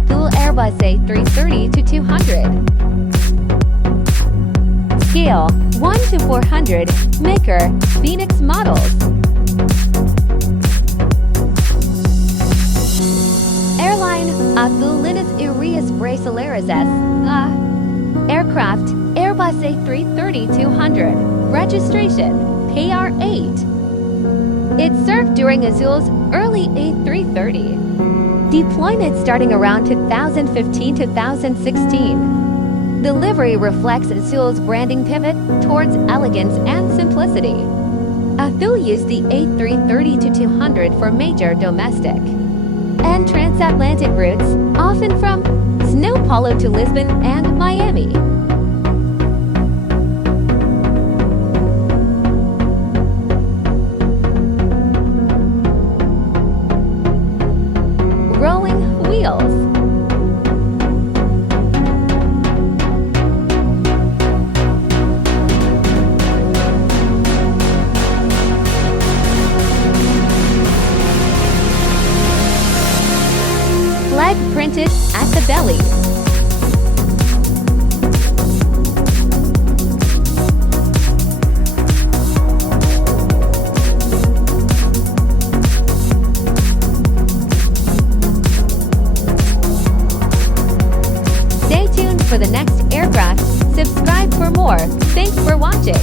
Azul Airbus A330-200. Scale 1:400, maker Phoenix models. Airline Azul Linhas Aéreas Brasileiras Aircraft Airbus A330-200. Registration PR-AIT. It served during Azul's early A330 deployment starting around 2015-2016. The livery reflects Azul's branding pivot towards elegance and simplicity. Azul used the A330-200 for major domestic and transatlantic routes, often from São Paulo to Lisbon and Miami. Rolling wheels. Flag printed at the belly. Stay tuned for the next aircraft. Subscribe for more. Thanks for watching.